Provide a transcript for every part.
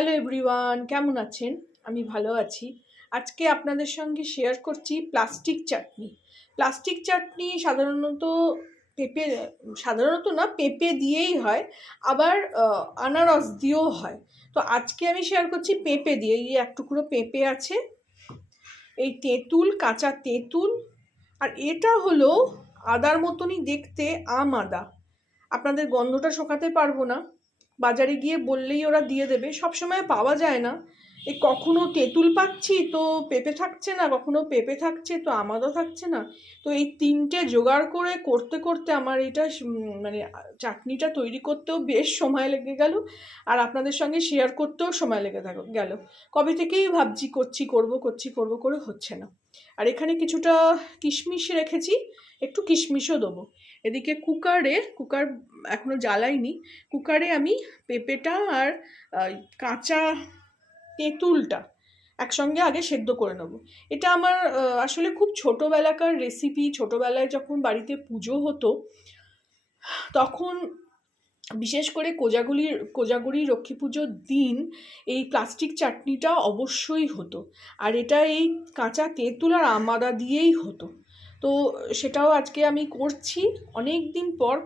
Hello everyone, কেমন আছেন? আমি ভালো আছি। আজকে আপনাদের সঙ্গে শেয়ার করছি প্লাস্টিক চাটনি। প্লাস্টিক চাটনি পেঁপে সাধারণত না, পেঁপে দিয়েই হয়, আবার আনারস দিয়েও হয়। তো আজকে আমি শেয়ার করছি পেঁপে দিয়ে। এই এক টুকরো পেঁপে আছে, এই তেঁতুল, কাঁচা তেঁতুল, আর এটা হলো আদার মতনই দেখতে, আদা। আপনাদের গন্ধটা শোকাতে পারবো না, বাজারে গিয়ে বললেই ওরা দিয়ে দেবে, সবসময় পাওয়া যায় না। এই কখনো তেঁতুল পাচ্ছি তো পেঁপে থাকছে না, কখনো পেঁপে থাকছে তো আমাদও থাকছে না। তো এই তিনটে জোগাড় করে করতে করতে আমার এটা মানে চাটনিটা তৈরি করতেও বেশ সময় লেগে গেল, আর আপনাদের সঙ্গে শেয়ার করতেও সময় লেগে গেল। কবে থেকেই ভাবছি করব করে হচ্ছে না। আর এখানে কিছুটা কিশমিশ রেখেছি, একটু কিশমিশও দেবো। এদিকে কুকার এখনো জ্বালাইনি, কুকারে আমি পেঁপেটা আর কাঁচা তেঁতুলটা একসঙ্গে আগে সেদ্ধ করে নেব। এটা আমার আসলে খুব ছোটোবেলাকার রেসিপি। ছোটোবেলায় যখন বাড়িতে পুজো হতো তখন বিশেষ করে কোজাগুড়ি লক্ষ্মী পুজোর দিন এই প্লাস্টিক চাটনিটা অবশ্যই হতো, আর এটা এই কাঁচা তেঁতুল আর আমআদা দিয়েই হতো। তো সেটাও আজকে আমি করছি, অনেক দিন পর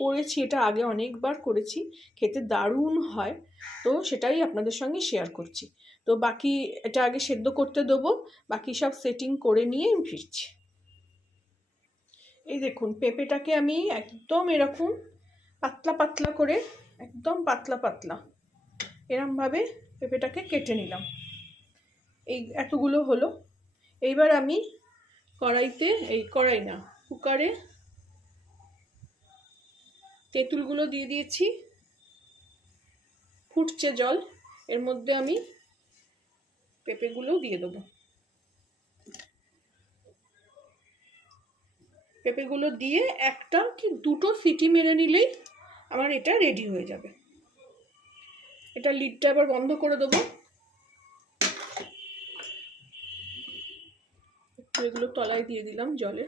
করেছি এটা আগে অনেকবার করেছি, খেতে দারুণ হয়। তো সেটাই আপনাদের সঙ্গে শেয়ার করছি। তো বাকি এটা আগে সেদ্ধ করতে দেবো, বাকি সব সেটিং করে নিয়ে আমি ফিরছি। এই দেখুন, পেঁপেটাকে আমি একদম এরকম পাতলা পাতলা করে, একদম পাতলা পাতলা এরমভাবে পেঁপেটাকে কেটে নিলাম। এই এতগুলো হলো। এইবার আমি কুকারে তেঁতুলগুলো দিয়ে দিয়েছি, ফুটছে জল, এর মধ্যে আমি পেঁপেগুলো দিয়ে দেবো। পেঁপেগুলো দিয়ে একটা কি দুটো সিটি মেরে নিলেই আমার এটা রেডি হয়ে যাবে। এটা লিডটা আবার বন্ধ করে দেবো। এগুলো তলায় দিয়ে দিলাম জলে,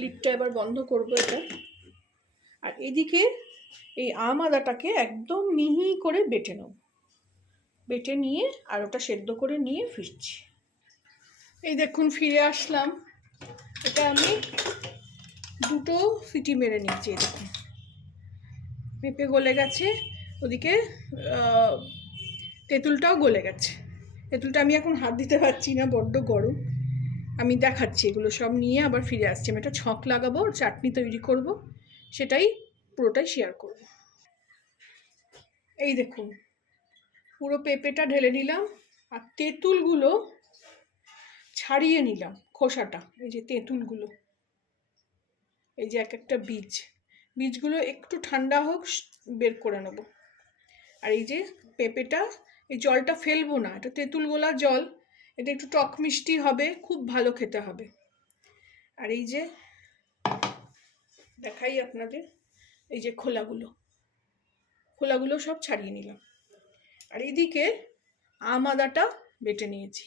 লিডটা এবার বন্ধ করবো এটা। আর এদিকে এই আদাটাকে একদম মিহি করে বেটে নেব, বেটে নিয়ে আর ওটা সেদ্ধ করে নিয়ে ফিরছি। এই দেখুন, ফিরে আসলাম। এটা আমি দুটো সিটি মেরে নিচ্ছি। দেখুন পেঁপে গলে গেছে, ওদিকে তেঁতুলটাও গলে গেছে। তেঁতুলটা আমি এখন হাত দিতে পারছি না, বড্ড গরম। আমি দেখাচ্ছি, এগুলো সব নিয়ে আবার ফিরে আসছি। আমি একটা ছক লাগাবো, চাটনি তৈরি করব, সেটাই পুরোটাই শেয়ার করব। এই দেখুন, পুরো পেঁপেটা ঢেলে নিলাম, আর তেঁতুলগুলো ছাড়িয়ে নিলাম খোসাটা। এই যে তেঁতুলগুলো, এই যে এক একটা বীজগুলো একটু ঠান্ডা হোক, বের করে নেব। আর এই যে পেঁপেটা, এই জলটা ফেলবো না, এটা তেঁতুল গোলা জল, এটা একটু টক মিষ্টি হবে, খুব ভালো খেতে হবে। আর এই যে দেখাই আপনাদের, এই যে খোলাগুলো সব ছাড়িয়ে নিলাম। আর এদিকে আদাটা বেটে নিয়েছি।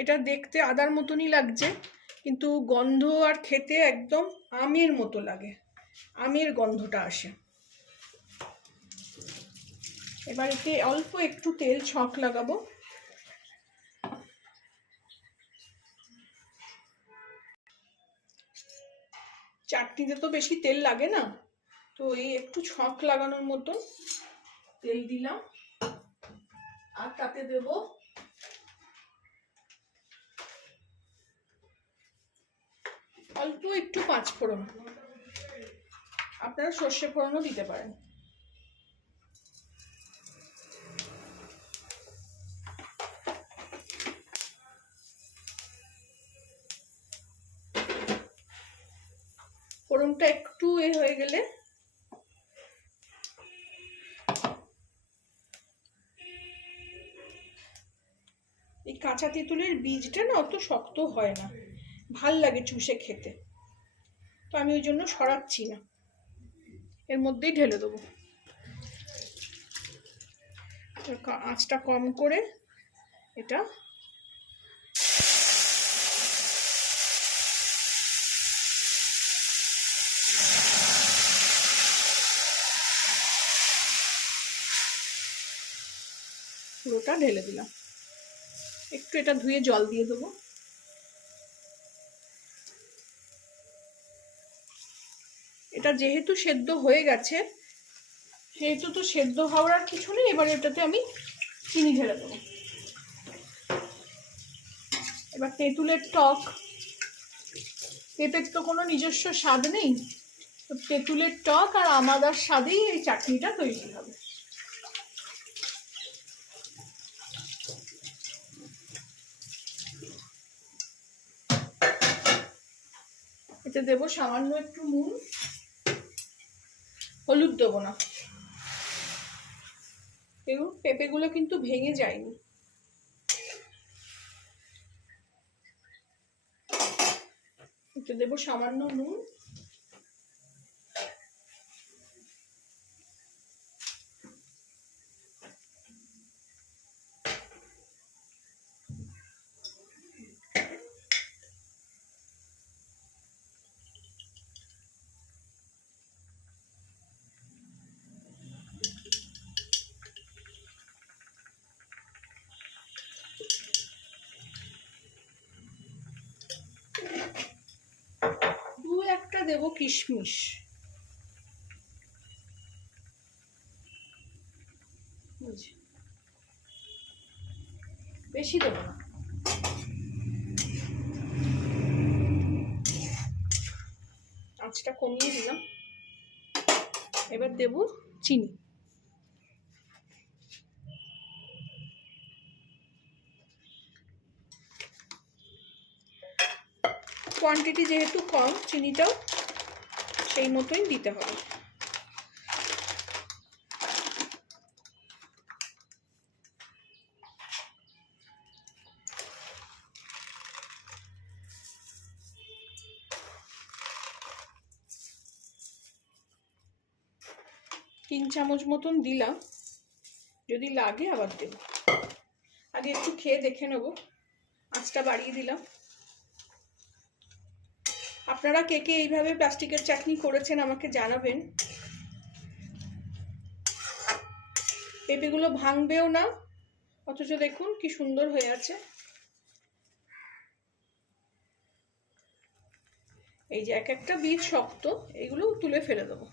এটা দেখতে আদার মতনই লাগছে, কিন্তু গন্ধ আর খেতে একদম আমের মতো লাগে, আমের গন্ধটা আসে। এবার এতে অল্প একটু তেল ছক লাগাবো। চাটনিতে তো বেশি তেল লাগে না, তো এই একটু ছক লাগানোর মতো তেল দিলাম। আর তাতে দেব অল্প একটু পাঁচফোড়ন, আপনারা সর্ষে ফোড়নও দিতে পারেন। ফোড়নটা একটু হয়ে গেলে এই কাঁচা তেঁতুলের বীজটা না অত শক্ত হয় না, ভাল লাগে চুষে খেতে, তো আমি ওই জন্য সরাচ্ছি না, এর মধ্যেই ঢেলে দেবো। আঁচটা কম করে এটা পুরোটা ঢেলে দিলাম। একটু এটা ধুয়ে জল দিয়ে দেবো। এটা যেহেতু সেদ্ধ হয়ে গেছে, সেহেতু তো সেদ্ধ হওয়ার আর কিছু নেই। এবার এটাতে আমি চিনি ঢেলে দেবো। এবার তেঁতুলের টক, পেঁপের তো কোনো নিজস্ব স্বাদ নেই, তো তেঁতুলের টক আর আমাদার স্বাদেই এই চাটনিটা তৈরি হবে। এতে দেবো সামান্য একটু নুন, হলুদ দেবো না। দেখুন পেঁপেগুলো কিন্তু ভেঙে যায়নি। এতে দেবো সামান্য নুন, একটা দেবো কিশমিশ, বেশি দেবো না। আঁচটা কমিয়ে দিলাম। এবার দেবো চিনি। কোয়ান্টিটি যেহেতু কম, চিনিটাও সেই মতোই দিতে হবে। তিন চামচ মতন দিলাম, যদি লাগে আবার দেব। আগে একটু খেয়ে দেখে নেব। আঁচটা বাড়িয়ে দিলাম। আপনারা কে কে এইভাবে প্লাস্টিকের চাটনি করেছেন আমাকে জানাবেন। পেঁপেগুলো ভাঙবেও না, অথচ দেখুন কি সুন্দর হয়ে আছে। এই যে এক একটা বীজ শক্ত, এগুলো তুলে ফেলে দেবো।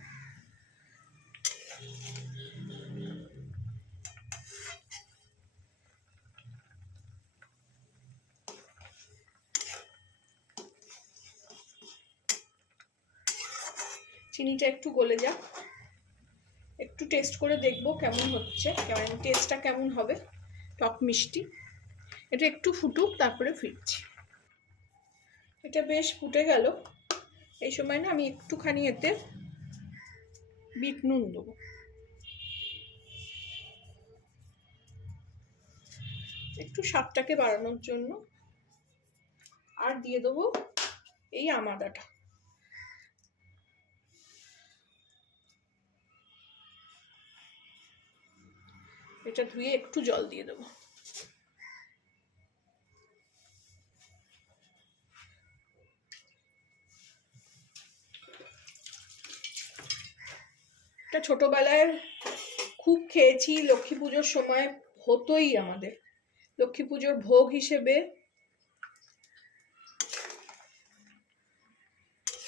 চিনিটা একটু গলে যাক, একটু টেস্ট করে দেখবো কেমন হচ্ছে, টেস্টটা কেমন হবে, টক মিষ্টি। এটা একটু ফুটুক, তারপরে ফিরছি। এটা বেশ ফুটে গেল। এই সময় না আমি একটুখানি এতে বিট নুন দেবো, একটু স্বাদটাকে বাড়ানোর জন্য। আর দিয়ে দেবো এই আমাদাটা। এটা ধুয়ে একটু জল দিয়ে দেবো। এটা ছোটবেলায় খুব খেয়েছি, লক্ষ্মী পুজোর সময় হতোই আমাদের, লক্ষ্মী পুজোর ভোগ হিসেবে।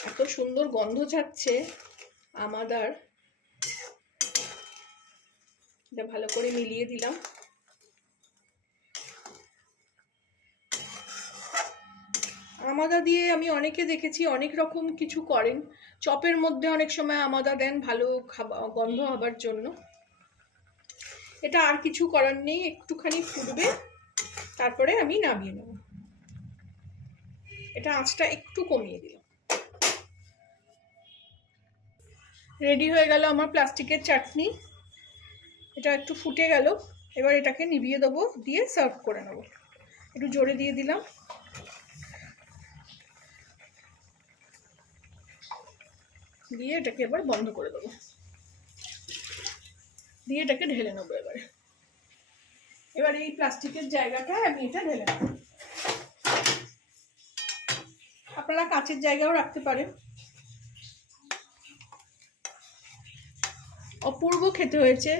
এত সুন্দর গন্ধ ছাড়ছে আমাদার। এটা ভালো করে মিলিয়ে দিলাম। আমাদা দিয়ে আমি অনেকে দেখেছি অনেক রকম কিছু করেন। চপের মধ্যে অনেক সময় আমাদা দেন ভালো গন্ধ হবার জন্য। এটা আর কিছু করার নেই, একটুখানি ফুটবে, তারপরে আমি নামিয়ে নেব। এটা আঁচটা একটু কমিয়ে দিলাম। রেডি হয়ে গেল আমার প্লাস্টিকের চাটনি। এটা একটু ফুটে গেল, এবার এটাকে নিভিয়ে দেবো, দিয়ে সার্ভ করে নেব। একটু জোরে দিয়ে দিলাম, দিয়ে এটাকে এবার বন্ধ করে দেবো, দিয়ে এটাকে ঢেলে নেবো। এবার এই প্লাস্টিকের জায়গাটায় আমি এটা ঢেলে নেব। আপনারা কাঁচের জায়গাও রাখতে পারেন। অপূর্ব খেতে হয়েছে,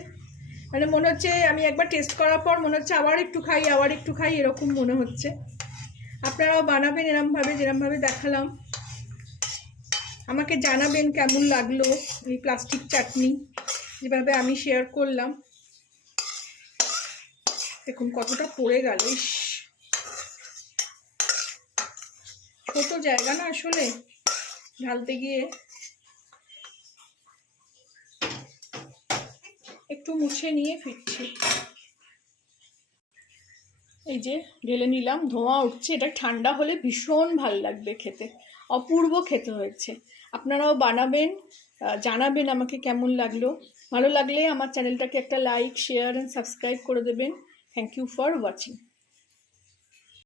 মানে মনে হচ্ছে আমি একবার টেস্ট করার পর মনে হচ্ছে আবার একটু খাই এরকম মনে হচ্ছে। আপনারাও বানাবেন এরমভাবে, যেরমভাবে দেখালাম। আমাকে জানাবেন কেমন লাগলো এই প্লাস্টিক চাটনি যেভাবে আমি শেয়ার করলাম। দেখুন কতটা পড়ে গেল, ইস, ছোট জায়গা না আসলে ঢালতে গিয়ে। একটু মুছে নিয়ে ফিরছি। এই যে ঢেলে নিলাম, ধোঁয়া উঠছে। এটা ঠান্ডা হলে ভীষণ ভালো লাগবে খেতে, অপূর্ব খেতে হয়েছে। আপনারাও বানাবেন, জানাবেন আমাকে কেমন লাগলো। ভালো লাগলে আমার চ্যানেলটাকে একটা লাইক, শেয়ার অ্যান্ড সাবস্ক্রাইব করে দেবেন। Thank you for watching.